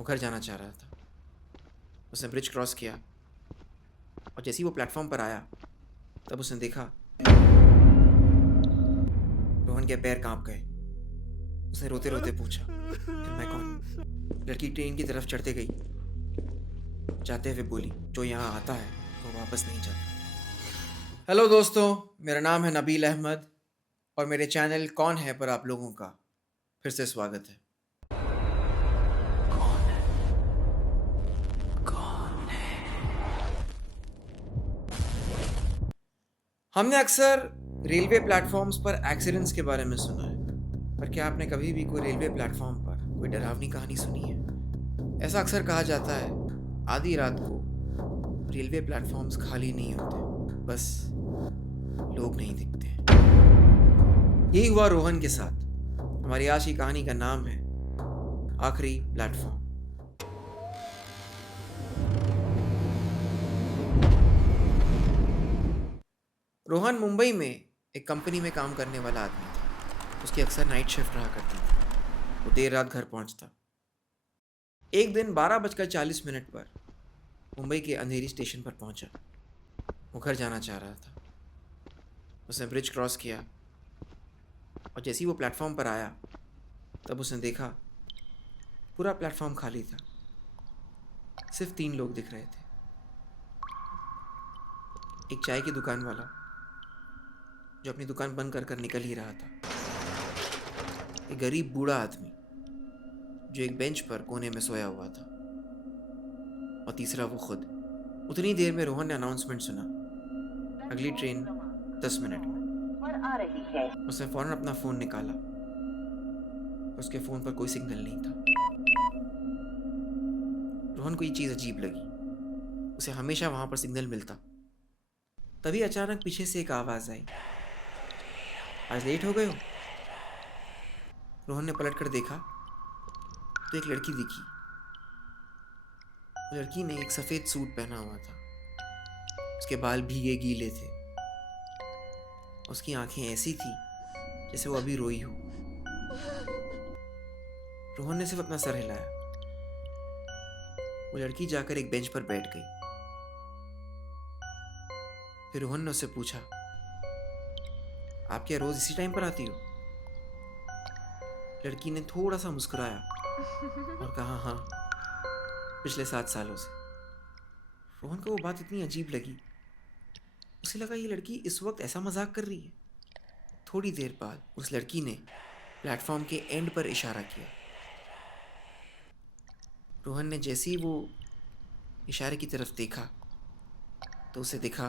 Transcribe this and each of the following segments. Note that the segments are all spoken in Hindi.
वो घर जाना चाह रहा था। उसने ब्रिज क्रॉस किया और जैसे ही वो प्लेटफॉर्म पर आया तब उसने देखा रोहन के पैर कांप गए। उसने रोते रोते पूछा, फिर मैं कौन? लड़की ट्रेन की तरफ चढ़ते गई, जाते हुए बोली, जो यहाँ आता है वो वापस नहीं जाता। हेलो दोस्तों, मेरा नाम है नबील अहमद और मेरे चैनल कौन है पर आप लोगों का फिर से स्वागत है। हमने अक्सर रेलवे प्लेटफॉर्म्स पर एक्सीडेंट्स के बारे में सुना है, पर क्या आपने कभी भी कोई रेलवे प्लेटफॉर्म पर कोई डरावनी कहानी सुनी है? ऐसा अक्सर कहा जाता है, आधी रात को रेलवे प्लेटफॉर्म्स खाली नहीं होते, बस लोग नहीं दिखते। यही हुआ रोहन के साथ। हमारी आज की कहानी का नाम है आखिरी प्लेटफॉर्म। रोहन मुंबई में एक कंपनी में काम करने वाला आदमी था। उसकी अक्सर नाइट शिफ्ट रहा करती थी। वो देर रात घर पहुंचता। एक दिन 12:40 पर मुंबई के अंधेरी स्टेशन पर पहुंचा। वो घर जाना चाह रहा था। उसने ब्रिज क्रॉस किया और जैसे ही वो प्लेटफॉर्म पर आया तब उसने देखा पूरा प्लेटफॉर्म खाली था। सिर्फ 3 लोग दिख रहे थे। एक चाय की दुकान वाला जो अपनी दुकान बंद कर निकल ही रहा था, एक गरीब बूढ़ा आदमी जो एक बेंच पर कोने में सोया हुआ था, और तीसरा वो खुद। उतनी देर में रोहन ने अनाउंसमेंट सुना, अगली ट्रेन 10 मिनट में आ रही है। उसने फौरन अपना फ़ोन निकाला। उसके फ़ोन पर कोई सिग्नल नहीं था। रोहन को ये चीज़ अजीब लगी। उसे हमेशा वहाँ पर सिग्नल मिलता। तभी अचानक पीछे से एक आवाज़ आई, आज लेट हो गए हो? रोहन ने पलट कर देखा तो एक लड़की दिखी। लड़की ने एक सफ़ेद सूट पहना हुआ था। उसके बाल भीगे गीले थे। उसकी आंखें ऐसी थी जैसे वो अभी रोई हो। रोहन ने सिर्फ अपना सर हिलाया। वो लड़की जाकर एक बेंच पर बैठ गई। फिर रोहन ने उससे पूछा, आप क्या रोज इसी टाइम पर आती हो? लड़की ने थोड़ा सा मुस्कुराया और कहा, हाँ, पिछले 7 सालों से। रोहन को वो बात इतनी अजीब लगी। उसे लगा ये लड़की इस वक्त ऐसा मजाक कर रही है। थोड़ी देर बाद उस लड़की ने प्लेटफॉर्म के एंड पर इशारा किया। रोहन ने जैसे ही वो इशारे की तरफ देखा तो उसे दिखा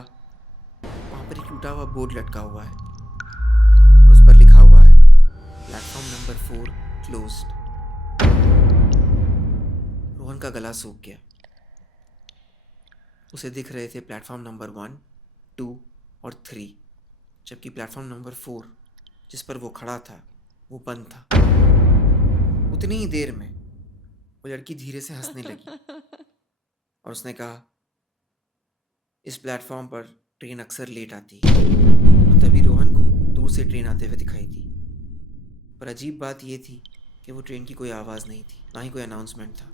वहाँ पर एक टूटा हुआ बोर्ड लटका हुआ है और उस पर लिखा हुआ है, प्लेटफॉर्म नंबर 4 क्लोज्ड। रोहन का गला सूख गया। उसे दिख रहे थे प्लेटफॉर्म नंबर 1, 2 और 3, जबकि प्लेटफॉर्म नंबर 4 जिस पर वो खड़ा था वो बंद था। उतनी ही देर में वो लड़की धीरे से हंसने लगी और उसने कहा, इस प्लेटफॉर्म पर ट्रेन अक्सर लेट आती है। और तभी रोहन को दूर से ट्रेन आते हुए दिखाई दी। पर अजीब बात यह थी कि वो ट्रेन की कोई आवाज़ नहीं थी, ना ही कोई अनाउंसमेंट था।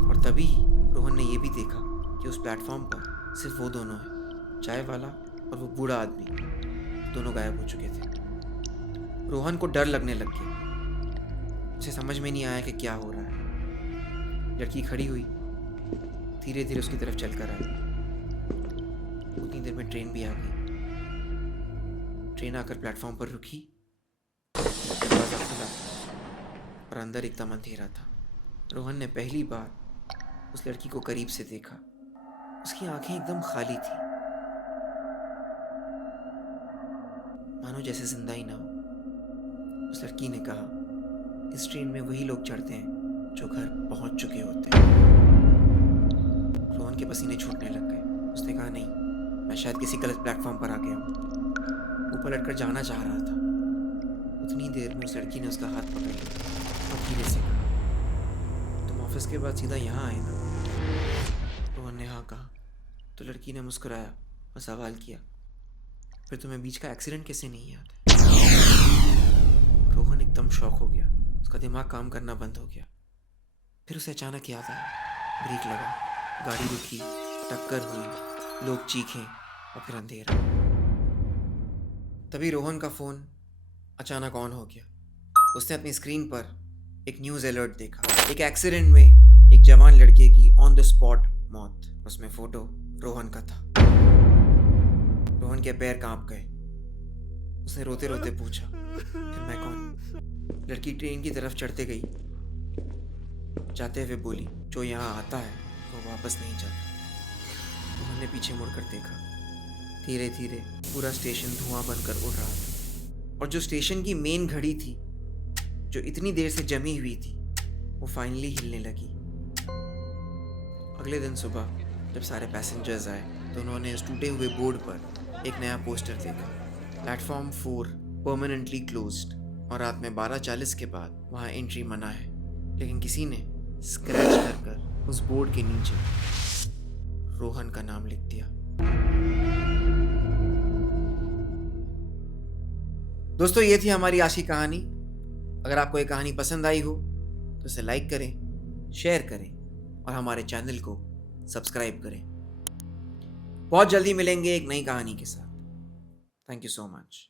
और तभी रोहन ने यह भी देखा कि उस प्लेटफॉर्म पर सिर्फ वो दोनों हैं, चाय वाला और वो बूढ़ा आदमी। दोनों गायब हो चुके थे। रोहन को डर लगने लग गया। उसे समझ में नहीं आया कि क्या हो रहा है। लड़की खड़ी हुई, धीरे धीरे उसकी तरफ चलकर आई। उतनी देर में ट्रेन भी आ गई। ट्रेन आकर प्लेटफॉर्म पर रुकी। दरवाजा खुला और अंदर एकदम अंधेरा था। रोहन ने पहली बार उस लड़की को करीब से देखा। उसकी आंखें एकदम खाली थी, मानो जैसे जिंदा ही ना हो। उस लड़की ने कहा, इस ट्रेन में वही लोग चढ़ते हैं जो घर पहुंच चुके होते हैं। रोहन के पसीने छूटने लग गए। उसने कहा, नहीं, मैं शायद किसी गलत प्लेटफॉर्म पर आ गया हूँ। वो पलट कर जाना चाह रहा था। उतनी देर में उस लड़की ने उसका हाथ पकड़ लिया और धीरे से कहा, तुम ऑफिस के बाद सीधा यहाँ आए ना? रोहन ने हाँ कहा। तो लड़की ने मुस्कुराया और सवाल किया, फिर तुम्हें बीच का एक्सीडेंट कैसे नहीं याद है? रोहन एकदम शॉक हो गया। उसका दिमाग काम करना बंद हो गया। फिर उसे अचानक याद आया, ब्रेक लगा, गाड़ी रुकी, टक्कर हुई, लोग चीखे और फिर अंधेरा। तभी रोहन का फ़ोन अचानक ऑन हो गया। उसने अपनी स्क्रीन पर एक न्यूज़ अलर्ट देखा। एक एक्सीडेंट में एक जवान लड़के की ऑन द स्पॉट मौत। उसमें फ़ोटो रोहन का था। रोहन के पैर कांप गए। उसने रोते रोते पूछा, फिर मैं कौन? लड़की ट्रेन की तरफ चढ़ते गई, जाते हुए बोली, जो यहाँ आता है वो वापस नहीं जाता। रोहन ने पीछे मुड़कर देखा। धीरे धीरे पूरा स्टेशन धुआं बनकर उड़ रहा था और जो स्टेशन की मेन घड़ी थी, जो इतनी देर से जमी हुई थी, वो फाइनली हिलने लगी। अगले दिन सुबह जब सारे पैसेंजर्स आए तो उन्होंने उस टूटे हुए बोर्ड पर एक नया पोस्टर देखा, प्लेटफॉर्म 4 परमानेंटली क्लोज्ड, और रात में 12:40 के बाद वहाँ एंट्री मना है। लेकिन किसी ने स्क्रैच कर उस बोर्ड के नीचे रोहन का नाम लिख दिया। दोस्तों, ये थी हमारी आज की कहानी। अगर आपको ये कहानी पसंद आई हो तो इसे लाइक करें, शेयर करें और हमारे चैनल को सब्सक्राइब करें। बहुत जल्दी मिलेंगे एक नई कहानी के साथ। Thank you so much.